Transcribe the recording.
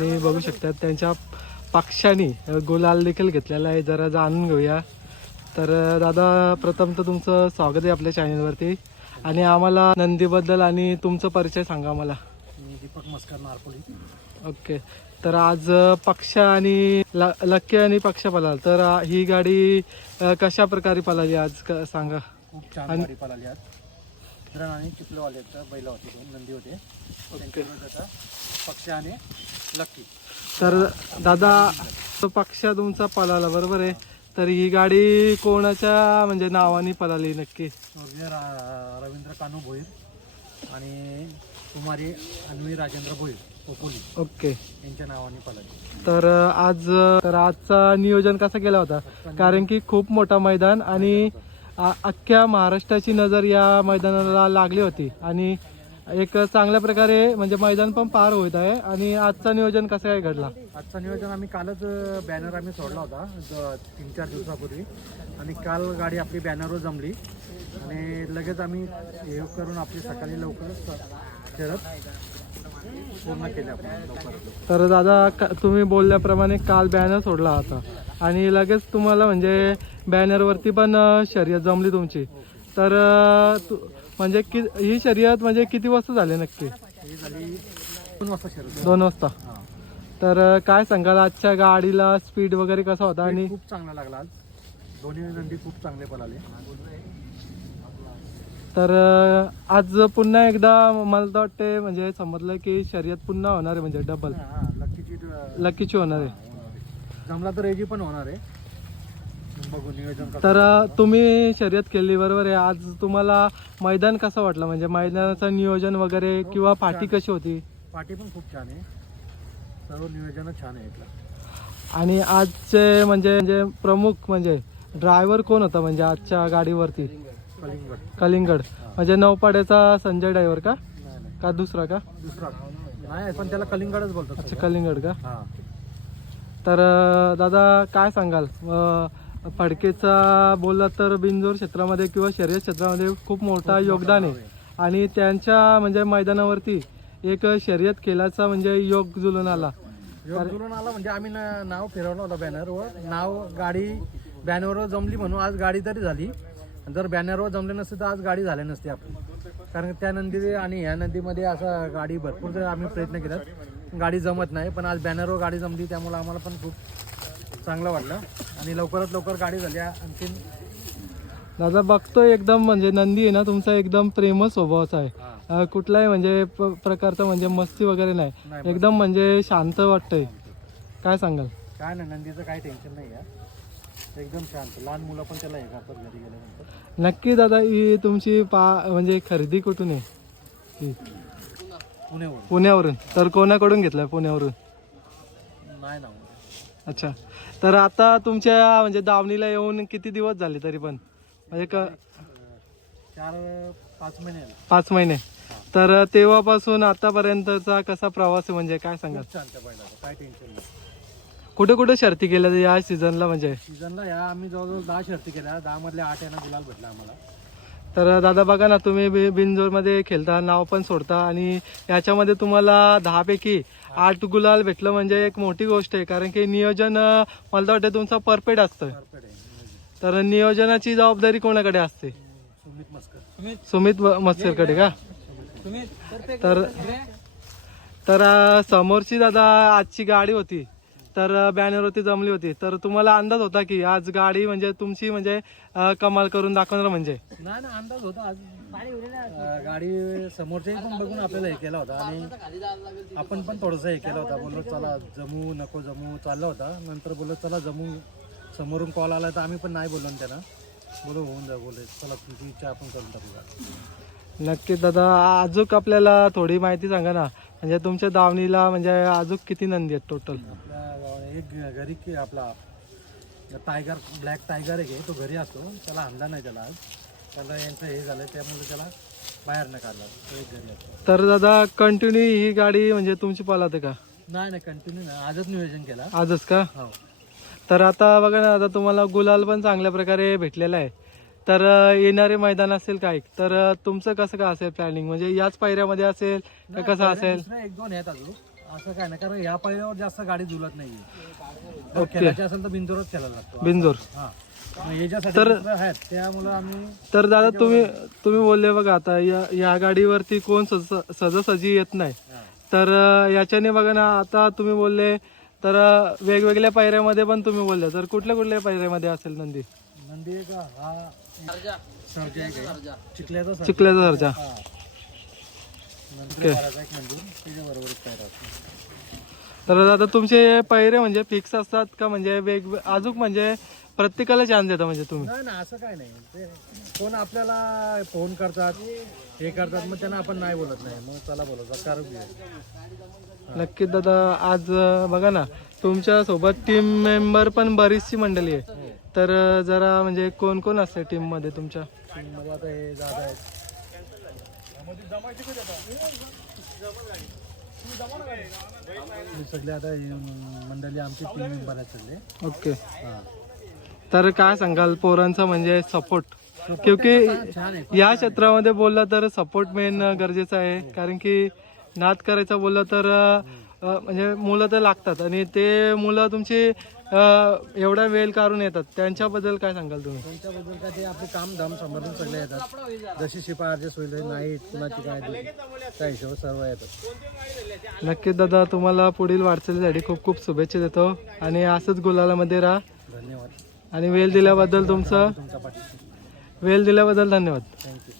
आणि बघू शकतात त्यांच्या पक्षाने गुलाल देखील घेतलेला आहे. जरा जाणून घेऊया. तर दादा, प्रथम तर तुमचं स्वागत आहे आपल्या चॅनलवरती. आणि आम्हाला नंदीबद्दल आणि तुमचा परिचय सांगा मला. मी दीपक मस्कर, नारपोली. ओके. तर आज पक्षा आणि लक्की आणि पक्षा पळाला. तर ही गाडी कशा प्रकारे पळाली आज सांगा. खूप छान गाडी पळाली आज. किरण आणि चिपलेवाले बैल होते, दोन नंदी होते. पक्षा आणि लक्की. तर दादा, तो पक्षा तुमचा पळाला बरोबर आहे. तर ही गाडी कोणाच्या म्हणजे नावाने पळाली नक्की? स्वर्गीय रवींद्र कानू भोईर आणि कुमारी अन्वी राजेंद्र भोईर पोपोली ओके यांच्या नावाने पळाली. तर आजचा नियोजन कसा केला होता? कारण की खूप मोठा मैदान आणि अख्ख्या महाराष्ट्राची नजर या मैदानाला लागली होती आणि एक चांगल्या प्रकारे म्हणजे मैदान पण पार होत आहे. आणि आजचा नियोजन कसं काय घडला? आजचं नियोजन आम्ही कालच बॅनर आम्ही सोडला होता 3-4 दिवसापूर्वी. आणि काल गाडी आपली बॅनरवर जमली आणि लगेच आम्ही हे करून आपली सकाळी लवकर शर्यत पूर्ण केली आपण लवकर. तर दादा, तुम्ही बोलल्याप्रमाणे काल बॅनर सोडला होता आणि लगेच तुम्हाला म्हणजे बॅनरवरती पण शर्यत जमली तुमची. तर म्हणजे ही शर्यत म्हणजे किती वाजता झाली नक्की? ही झाली 2 वाजता शर्यत. 2 वाजता. तर काय सांगाल आजच्या गाडीला स्पीड वगैरे कसा होता? आणि खूप चांगला लागला आज. दोन्ही नंदी खूप चांगले पळाले. तर आज पुन्हा एकदा मला तर वाटते म्हणजे समजलं की शर्यत पुन्हा होणार आहे, म्हणजे डबल लकीची होणार आहे. जमला तर एजी पण होणार आहे. बघू नियोजन. तर तुम्ही शर्यत केली बरोबर आहे. आज तुम्हाला मैदान कसं वाटलं? म्हणजे मैदानाचं नियोजन वगैरे किंवा पाठी कशी होती? पाठी पण खूप छान आहे. सर्व नियोजन छान आहे इथलं. आणि आजचे म्हणजे प्रमुख म्हणजे ड्रायव्हर कोण होता म्हणजे आजच्या गाडीवरती? कलिंगड. म्हणजे नौपाड्याचा संजय ड्रायव्हर का? का दुसरा का? दुसरा नाही, पण त्याला कलिंगडच बोलतात. अच्छा, कलिंगड का? हा. तर दादा, काय सांगाल? फडकेचा बोलला तर बिनजोड क्षेत्रामध्ये किंवा शर्यत क्षेत्रामध्ये खूप मोठा योगदान आहे. आणि त्यांच्या म्हणजे मैदानावरती एक शर्यत केल्याचा म्हणजे योग जुळून आला. म्हणजे आम्ही नाव फिरवलं होतं बॅनरवर. नाव गाडी बॅनरवर जमली म्हणून आज गाडी तरी झाली. जर बॅनरवर जमले नसते तर आज गाडी झाली नसती आपली. कारण त्या नंदी आणि ह्या नंदीमध्ये असा गाडी भरपूर आम्ही प्रयत्न केलात, गाडी जमत नाही. पण आज बॅनरवर गाडी जमली त्यामुळे आम्हाला पण खूप चांगलं वाटलं आणि लवकरात लवकर गाडी झाली. आणखीन दादा बघतोय एकदम म्हणजे नंदी आहे ना तुमचा एकदम प्रेम स्वभावाचा आहे. कुठलाही म्हणजे प्रकारचा म्हणजे मस्ती वगैरे नाही, एकदम म्हणजे शांत वाटतंय. काय सांगाल? काय नाही, नंदीचं काही टेन्शन नाही आहे. एकदम शांत. लहान मुलं पण त्याला हे करतात घरी गेल्यानंतर. नक्की दादा, ही तुमची म्हणजे खरेदी कुठून आहे? पुण्यावरून. तर कोणाकडून घेतलाय पुण्यावरून? नाही ना. अच्छा. तर आता तुमच्या म्हणजे दावणीला येऊन किती दिवस झाले तरी पण? म्हणजे 4-5 महिने. 5 महिने. तर तेव्हापासून आतापर्यंतचा कसा प्रवास आहे म्हणजे काय सांगाल? काय टेन्शन नाही. कुठे कुठे शर्ती केल्या या सीझनला? म्हणजे सीझनला या आम्ही जवळजवळ 10 शर्ती केल्या. 10 मधल्या 8 यांना गुलाल भेटला आम्हाला. तर दादा बघा ना, तुम्ही बिनजोडमध्ये खेळता, नाव पण सोडता आणि याच्यामध्ये तुम्हाला 10 पैकी 8 गुलाल भेटलं म्हणजे एक मोठी गोष्ट आहे. कारण की नियोजन मला वाटतं तुमचं परफेक्ट असतं. तर नियोजनाची जबाबदारी कोणाकडे असते? सुमित मस्करकडे का? तर समोरची दादा आजची गाडी होती तर बॅनरवरती जमली होती. तर तुम्हाला अंदाज होता की आज गाडी म्हणजे तुमची म्हणजे कमाल करून दाखवणार? म्हणजे नाही ना, अंदाज होता. आज गाडी समोरचे पण बघून आपल्याला हे केला होता आणि आपण पण थोडंसं हे केलं होता. बोललो चला जमू नको जमू चालला होता. नंतर बोललो चला जमू. समोरून कॉल आला तर आम्ही पण नाही बोललो त्याला. बोलो होऊन जा, बोले चला तुमची इच्छा आपण करून टाकूया. नक्कीच दादा, अजून आपल्याला थोडी माहिती सांगा ना. म्हणजे तुमच्या दावणीला म्हणजे अजून किती नंदी आहेत टोटल? एक घरी की आपला टायगर, ब्लॅक टायगर आहे तो घरी असतो. त्याला आणला नाही त्याला आज. त्याला यांचं हे झालं त्यामुळे त्याला बाहेर न काढला. तो एक घरी असतो. तर दादा कंटिन्यू ही गाडी म्हणजे तुमची पळते का? नाही कंटिन्यू नाही, आजच नियोजन केला. आजच का? हो. तर आता बघा ना, आता तुम्हाला गुलाल पण चांगल्या प्रकारे भेटलेला आहे. तर येणारे मैदान असेल काय, तर तुमचं कसं काय असेल प्लॅनिंग? म्हणजे याच पायऱ्यामध्ये असेल का कसं असेल? 1-2 आहेत अजून. असं काय नाही, कारण ह्या पहिल्यावर जास्त गाडी झुलत नाही. ओके. खेळायची असेल तर बिंजोरच खेळायला लागतो. बिंजोर. हा, मग याच्यासाठी दुसरं आहेत, त्यामुळं आम्ही तर दादा तुम्ही बोलले बघा आता या गाडीवरती कोण सहजासहजी येत नाही. तर याच्याने बघा ना, आता तुम्ही बोलले तर वेगवेगळ्या पायऱ्यामध्ये पण तुम्ही बोलले, तर कुठल्या कुठल्या पायऱ्यामध्ये असेल नंदी? नंदी का हा सर्जा आहे काय? चिखल्याचा सर्जा. चिखल्याचा सर्जा. हा. नंदी बाराचा एक नंदी, त्याच्याबरोबरच पायरा असतो. तर दादा तुमचे पायरे म्हणजे फिक्स असतात का, म्हणजे अजून म्हणजे प्रत्येकाला चान्स देता म्हणजे तुम्ही? नाही ना, असं काय नाही. ते कोण आपल्याला फोन करतात, हे करतात, मग त्यांना आपण नाही बोलत नाही, मग चला बोलवतात कारण नक्कीच दादा. आज बघा ना, तुमच्या सोबत टीम मेंबर पण बरीचशी मंडळी आहे. तर जरा म्हणजे कोण कोण असते टीम मध्ये तुमच्या? मध्ये आता हे दादा आहेत. हे सगळे आता हे मंडळी आमची टीम मेंबर आहेत सगळे. ओके. हा. तर काय सांगाल पोरांचा म्हणजे सपोर्ट? क्योंकि छान आहे. या क्षेत्रामध्ये बोललं तर सपोर्ट मेन गरजेचं आहे. कारण की नाद करायचं बोललं तर म्हणजे मुलं तर लागतात, आणि ते मुलं तुमची एवढा वेळ काढून येतात, त्यांच्याबद्दल काय सांगाल तुम्ही? त्यांच्याबद्दल काय, ते आपले काम धाम सांभाळून सगळे येतात. जशी शिपा ॲडजस्ट होईल, नाईट कुणाची काय त्या हिशोब सर्व येतात. नक्कीच दादा, तुम्हाला पुढील वाटचालीसाठी खूप खूप शुभेच्छा देतो, आणि असंच गुलालामध्ये राहा. धन्यवाद. आणि वेळ दिल्याबद्दल तुमचा पाठीशी. वेळ दिल्याबद्दल धन्यवाद. थँक्यू.